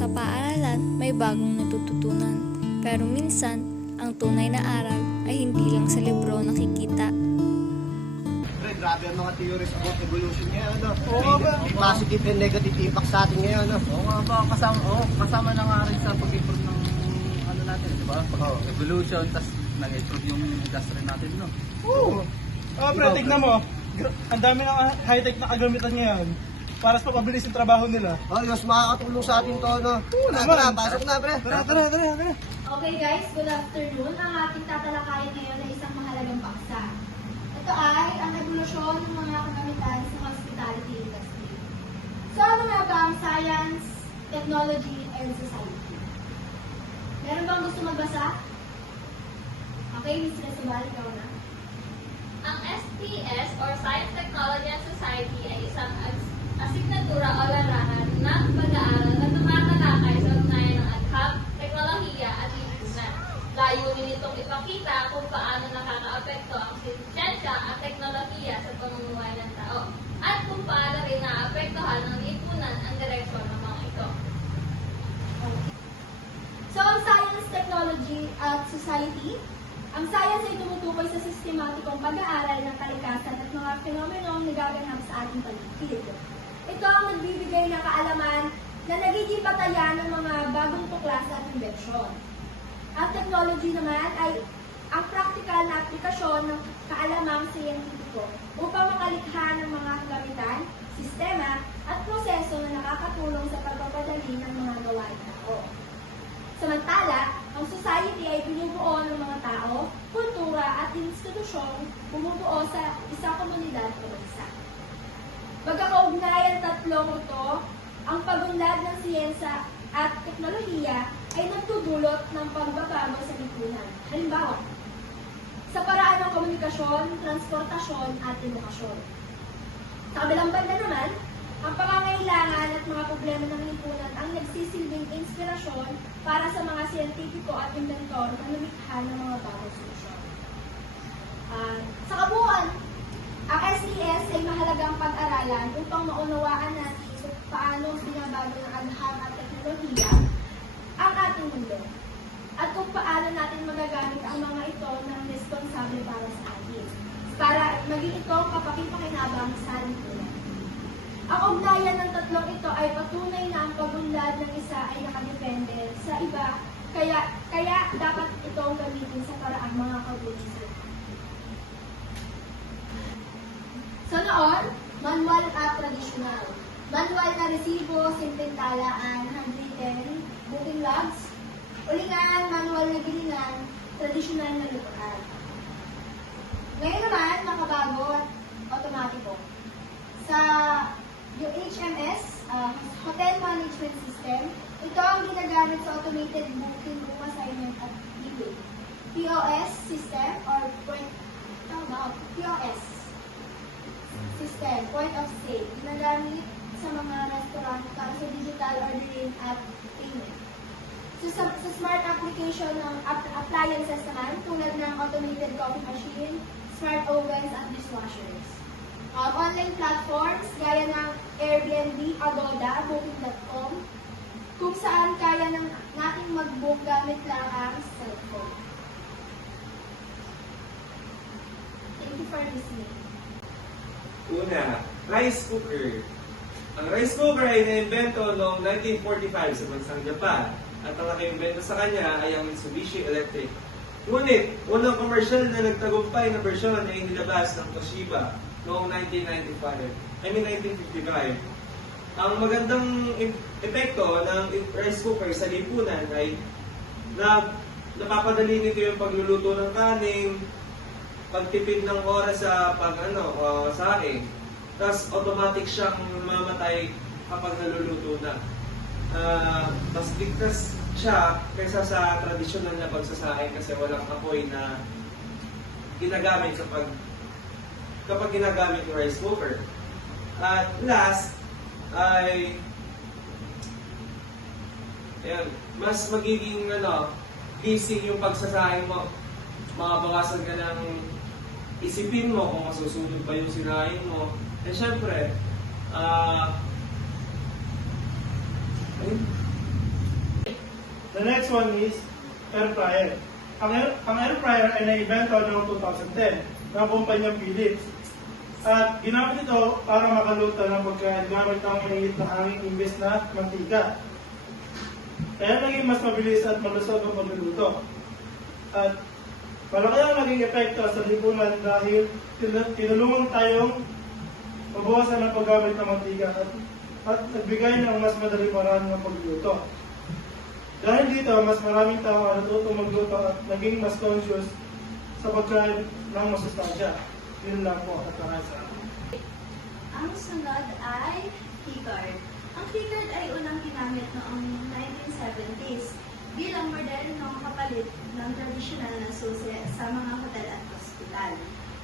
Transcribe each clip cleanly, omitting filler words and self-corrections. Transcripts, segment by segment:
sa paaralan, may bagong natututunan. Pero minsan, ang tunay na aral ay hindi lang sa libro nakikita. Pre, grabe ang mga theories about evolution ngayon, no? Oo ba? May positive and negative impact sa atin ngayon, no? Oo nga ba, kasama na nga rin sa pag-improve ng ano natin, di ba? Evolution, tas nag-improve yung industry natin, no? Oo. Oh, pre, tignan mo. Ang dami ng high-tech na kagamitan ngayon para sa papabilis yung trabaho nila. Oh, mas makakatulong sa atin to, no? naman. Tara, pasok na, pre. Tara. Okay guys, good afternoon. Ang ating tatalakayin ngayon ay isang mahalagang paksa. Ito ay ang evolusyon ng mga kagamitan sa hospitality industry. So ano nga ba ang science, technology, and society? Meron bang gusto magbasa? Okay, Ms. Resabal, ikaw na. Ang STS or Science, Technology and Society ay isang asignatura o larahan ng pag-aaral na tumatalakay sa ugnayan ng agham, teknolohiya at lipunan. Layunin nitong ipakita kung paano nakakaapekto ang siyensya at teknolohiya sa pamumuhay ng tao at kung paano rin naapektuhan ng lipunan ang direksyon ng mga ito. So ang science, technology, at society, ang science ay tumutukoy sa sistematikong pag-aaral ng kalikasan at mga fenomenong nagaganap sa ating paligid. Ito ang nagbibigay ng kaalaman na nagiging batayan ng mga bagong tuklas at imbensyon. Ang technology naman ay ang praktikal na aplikasyon ng kaalamang siyentipiko upang makalikha ng mga kagamitan, sistema, at proseso na nakakatulong sa pagpapadali ng mga gawain tao. Samantala, ang society ay binubuo ng mga tao, kultura at institusyong bumubuo sa isang komunidad o bansa. Magkakaugnay ang tatlong ito, ang pagunlad ng siyensya at teknolohiya ay nagdudulot ng pagbabago sa lipunan. Halimbawa, sa paraan ng komunikasyon, transportasyon at edukasyon. Sa kabilang banda naman, ang pangangailangan at mga problema ng lipunan ang nagsisilbing inspirasyon para sa mga siyentipiko at inventor na lumikha ng mga bagong solusyon. Sa kabuuan, ang STS ay mahalagang pag-aralan upang maunawaan natin kung paano binabago ng agham at teknolohiya ang ating mundo at kung paano natin magagamit ang mga ito ng responsable para sa atin para maging itong kapakipakinabang sa lipunan. Ang ugnayan ng tatlong ito ay patunay na ang pagunlad ng isa ay nakadepende sa iba, kaya dapat itong gamitin sa paraang mga kabulisan. So noon, manual at tradisyonal. Manual na resibo, simpleng talaan, handwritten, booking logs, ulingan, manual na gilingan, tradisyonal na luparan. Ngayon naman, nakabago at otomatiko. Sa yung HMS, Hotel Management System, ito ang ginagamit sa automated booking, room assignment at billing. POS system or POS system, point of sale, ginagamit sa mga restaurant para sa digital ordering at payment. So, sa smart application ng appliances naman, tulad ng automated coffee machine, smart ovens at dishwashers. Online platforms gaya ng Airbnb, Agoda, Booking.com, kung saan kaya nating mag-book gamit lang ang cellphone. Thank you for listening. Una, rice cooker. Ang rice cooker ay na-invento noong 1945 sa bansang Japan at ang naka-invento sa kanya ay ang Mitsubishi Electric. Ngunit, unang commercial na nagtagumpay na bersyon ay inilabas ng Toshiba noong 1955. Ang magandang epekto ng rice cooker sa lipunan ay napapadali nito yung pagluluto ng kanin, pagtipid ng oras sa saing. Tapos automatic siyang mamatay kapag naluluto na. Mas ligtas siya kaysa sa tradisyonal na pagsasaing kasi walang apoy na ginagamit kapag ginagamit yung rice cooker. At last ay mas magiging busy yung pagsasaing mo. Makabawasan ka ng isipin mo kung masusunod pa yung sinaing mo. And syempre, The next one is air fryer. Ang air fryer ay naibenta noong 2010 ng kumpanyang Philips. At ginamit ito para makaluto ng pagkain gamit ang mainit na hangin imbes na mantika. Kaya naging mas mabilis at malusog ang pagluluto. At malaki ang naging epekto sa lipunan dahil tinulungan tayong mabawasan ang paggamit ng mantika at nagbigay ng mas madaling paraan ng pagluluto. Dahil dito, mas maraming tao ang natutong magluto at naging mas conscious sa pagkain ng masustansya. Yun lang po at maraming salamat. Ang sunod ay keycard. Ang keycard ay unang ginamit noong 1970s bilang modernong kapalit ng tradisyonal na susi sa mga hotel at hospital.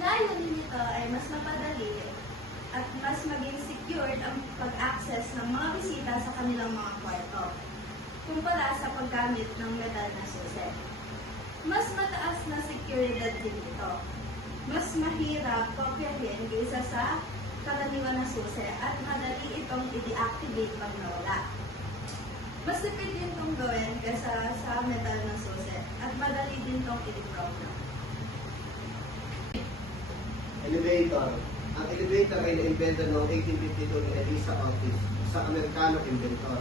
Layunin nito ay mas mapadali at mas maging secured ang pag-access ng mga bisita sa kanilang mga kwarto kumpara sa paggamit ng metal na susi. Mas mataas na seguridad din ito. Mas mahirap kopyahin kaysa sa karaniwan na susi at madali itong i-deactivate pag nawala. Mas tipid din itong gawin kaysa sa metal na susi at madali din itong i-program. Elevator. Ang elevator ay na-invento noong 1852 ni Eliza Otis, isang Amerikanong inventor.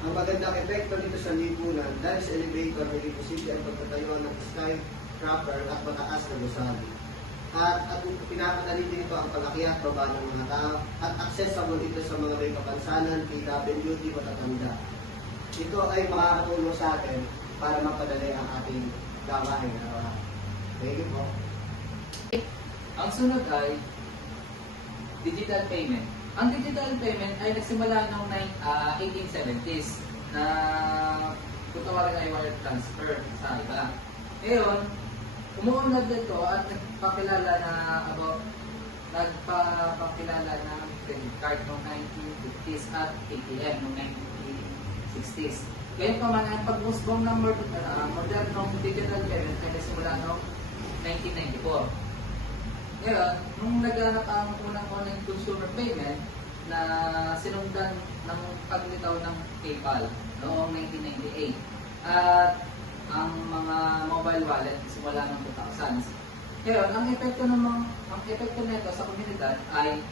Ang magandang epekto nito sa lipunan dahil sa elevator ay posible ang pagtatayo ng skyscraper at mataas na gusali. At pinapadali din ito ang pag-akyat baba ng mga tao at accessible ito sa mga may kapansanan, PWD, matatanda. Ito ay makakatulong sa atin para mapadali ang ating gawain araw-araw. Thank you po. Ang sunod ay digital payment. Ang digital payment ay nagsimula noong 1870s na kung tawagin ay wire transfer sa iba. Ngayon, umuunlad nito at nagpakilala ng credit card noong 1950s at ATM noong 1960s. Ngayon pa man ang pagmusbong ng modernong digital payment ay nagsimula noong 1994. Ngayon, nung naganap ang unang online consumer payment na sinundan ng paglitaw ng PayPal noong 1998 at ang mga mobile wallet simula ng 2000s. Ngayon, ang epekto nito sa komunidad ay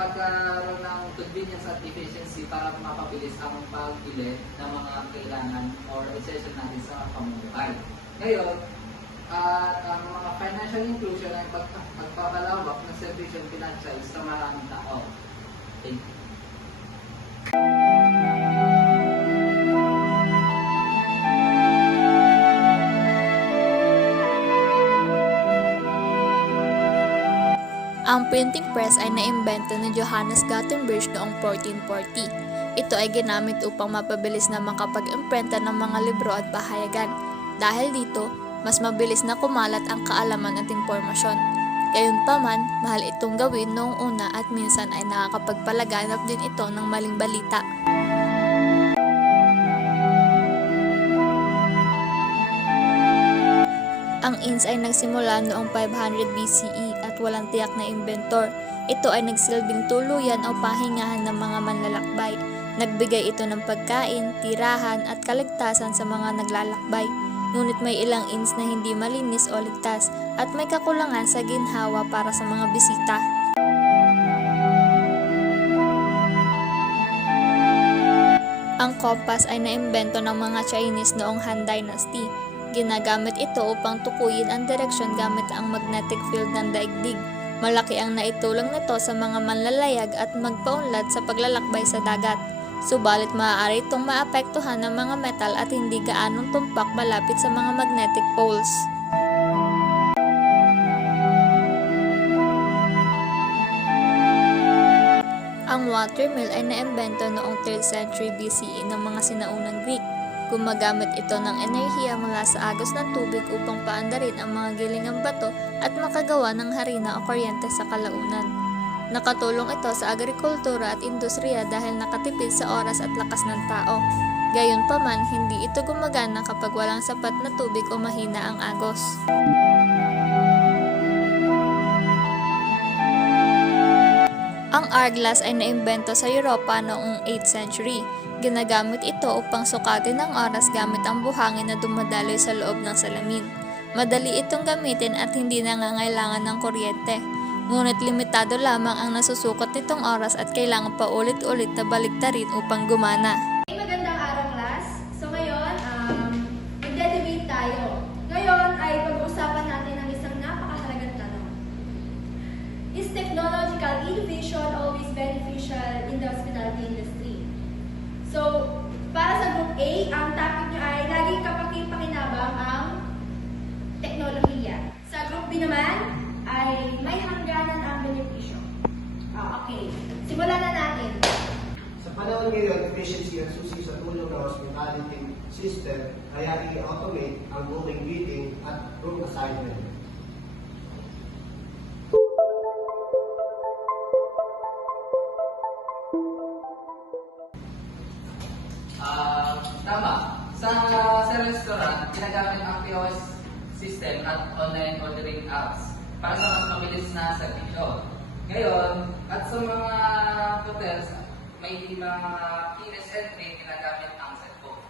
pagkaroon ng convenience at efficiency para mapabilis ang pagbili ng mga kailangan or essential natin sa pamumuhay. Ngayon, at ang mga financial inclusion ay pagpapalawak ng servisyo financial sa maraming tao. Thank you. Ang printing press ay naimbento ni Johannes Gutenberg noong 1440. Ito ay ginamit upang mapabilis na makapag-imprenta ng mga libro at pahayagan. Dahil dito, mas mabilis na kumalat ang kaalaman at impormasyon. Gayunpaman, mahal itong gawin noong una at minsan ay nakakapagpalaganap din ito ng maling balita. Ang inks ay nagsimula noong 500 BCE at walang tiyak na inventor. Ito ay nagsilbing tuluyan o pahingahan ng mga manlalakbay. Nagbigay ito ng pagkain, tirahan at kaligtasan sa mga naglalakbay. Ngunit may ilang inks na hindi malinis o ligtas at may kakulangan sa ginhawa para sa mga bisita. Ang kompas ay naimbento ng mga Chinese noong Han Dynasty. Ginagamit ito upang tukuyin ang direksyon gamit ang magnetic field ng daigdig. Malaki ang naitulong nito sa mga manlalayag at magpaunlad sa paglalakbay sa dagat. Subalit maaari itong maapektuhan ng mga metal at hindi gaanong tumpak malapit sa mga magnetic poles. Ang watermill ay naimbento noong 3rd century BCE ng mga sinaunang Greek. Gumagamit ito ng enerhiya mula sa agos ng tubig upang paandarin ang mga gilingang bato at makagawa ng harina o kuryente sa kalaunan. Nakatulong ito sa agrikultura at industriya dahil nakatipid sa oras at lakas ng tao. Gayunpaman, hindi ito gumagana kapag walang sapat na tubig o mahina ang agos. Ang hourglass ay naimbento sa Europa noong 8th century. Ginagamit ito upang sukatin ang oras gamit ang buhangin na dumadaloy sa loob ng salamin. Madali itong gamitin at hindi nangangailangan ng kuryente. Ngunit limitado lamang ang nasusukat nitong oras at kailangan pa ulit-ulit na baliktarin upang gumana. Ay, magandang araw, class. So ngayon, magde-debate tayo. Ngayon ay pag-uusapan natin ang isang napakahalagang tanong. Is technological innovation always beneficial in the hospitality industry? So, para sa Group A, ang topic niyo ay laging kapaki-pakinabang ang teknolohiya. Sa Group B naman, ay may hangganan ang benepisyo. Okay. Simulan na natin. Sa panahon ngayon, efficiency ang susi sa tulong ng hospitality system kaya i-automate ang booking, bidding at room assignment. Tama. Sa restaurant, ginagamit ang POS system at online ordering apps para sa mas mabilis na serbisyo. Ngayon, at sa mga hotels, may mga keyless entry ginagamit ang cellphone.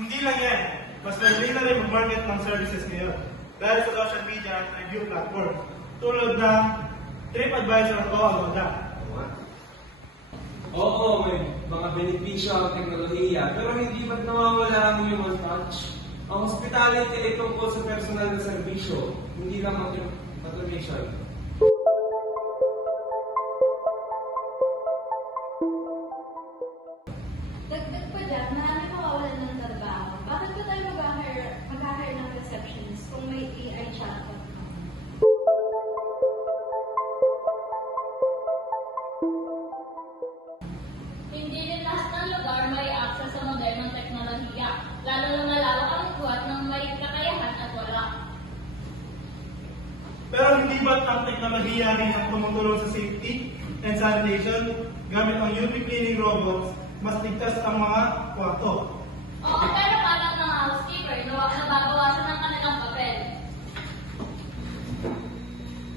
Hindi lang yan, mas madali na rin mag-market ng services ngayon dahil sa social media at review platform tulad ng TripAdvisor o Agoda. Oo, may mga benepisyo ang teknolohiya, pero hindi ba't nawawala ang human touch? Ang hospitality ay tungkol sa personal na serbisyo, hindi lang automation. Dagdag pa dyan, marami kawawalan ng trabaho. Bakit ba tayo mag-hire ng receptionist kung may AI chatbot na? Hindi rin lahat ng lugar may access sa modernong teknolohiya, lalo na malawak ang buhat ng may kakayahan at wala. Pero hindi ba't ang teknolohiya rin ang tumutulong sa safety and sanitation gamit ang UV cleaning robots, mas ligtas ang mga kwarto. Oo, pero paano ng housekeeper na nababawasan ng kanilang papel?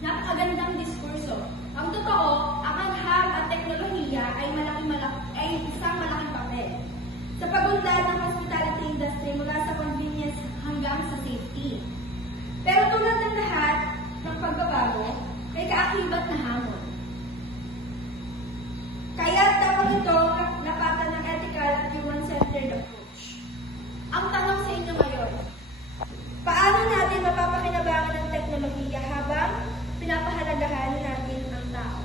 Napakagandang diskurso. Ang totoo, ang anghag at teknolohiya ay isang malaking papel sa pagunlad ng hospitality industry mula sa convenience hanggang sa safety. Pero tulad ng lahat ng pagbabago, may kaakibat na hamon. Kaya dapat ito napatan ng ethical at human-centered approach. Ang tanong sa inyo ngayon, paano natin mapapakinabangan ng teknolohiya habang pinapahalagahan natin ang tao?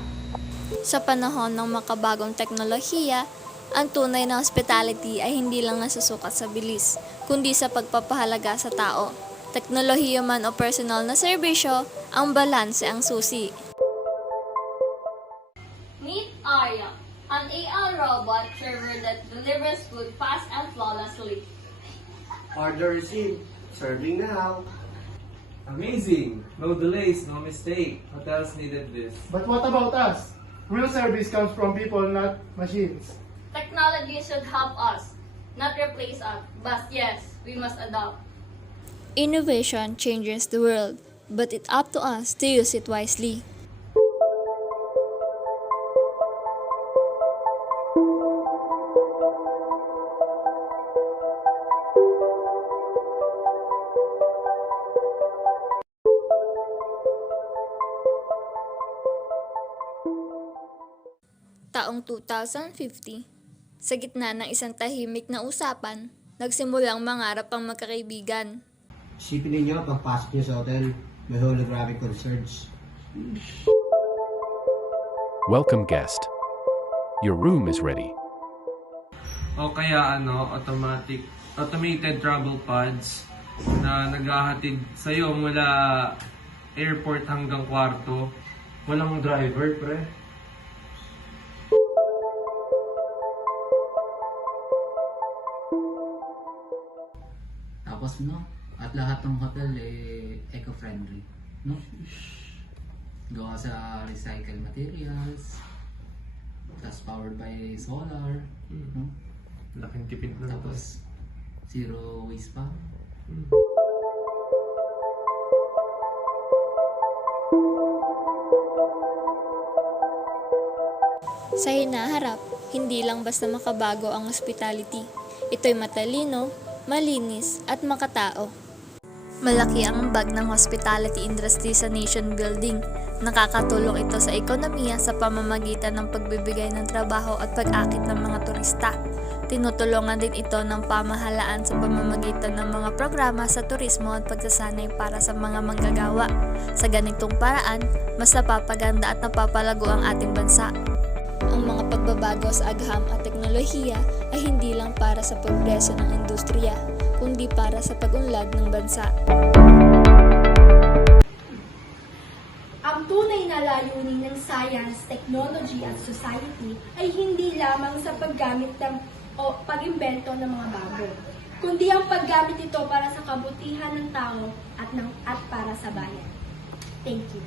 Sa panahon ng makabagong teknolohiya, ang tunay na hospitality ay hindi lang nasusukat sa bilis, kundi sa pagpapahalaga sa tao. Teknolohiya man o personal na serbisyo, ang balanse ang susi. Meet Arya, an AI robot server that delivers food fast and flawlessly. Order received. Serving now. Amazing! No delays, no mistake. Hotels needed this. But what about us? Real service comes from people, not machines. Technology should help us, not replace us. But yes, we must adopt. Innovation changes the world, but it's up to us to use it wisely. Taong 2050, sa gitna ng isang tahimik na usapan, nagsimulang mangarap ang magkakaibigan. Isipin ninyo, pagpasok niyo sa hotel, may holographic concierge. Welcome guest. Your room is ready. O kaya automated travel pods na naghahatid sa'yo mula airport hanggang kwarto. Walang driver, pre. Tapos at lahat ng hotel eco-friendly, no? Gawa sa recycled materials, tapos powered by solar, no? Laking tipid na to. Tapos zero waste pa. Sa hinaharap, hindi lang basta makabago ang hospitality. Ito'y matalino, malinis at makatao. Malaki ang ambag ng hospitality industry sa nation building. Nakakatulong ito sa ekonomiya sa pamamagitan ng pagbibigay ng trabaho at pag-akit ng mga turista. Tinutulungan din ito ng pamahalaan sa pamamagitan ng mga programa sa turismo at pagsasanay para sa mga manggagawa. Sa ganitong paraan, mas napapaganda at napapalago ang ating bansa. Ang mga pagbabago sa agham at teknolohiya ay hindi lang para sa progreso ng industriya, kundi para sa pag-unlad ng bansa. Ang tunay na layunin ng science, technology at society ay hindi lamang sa paggamit o pag-imbento ng mga bago, kundi ang paggamit ito para sa kabutihan ng tao at para sa bayan. Thank you.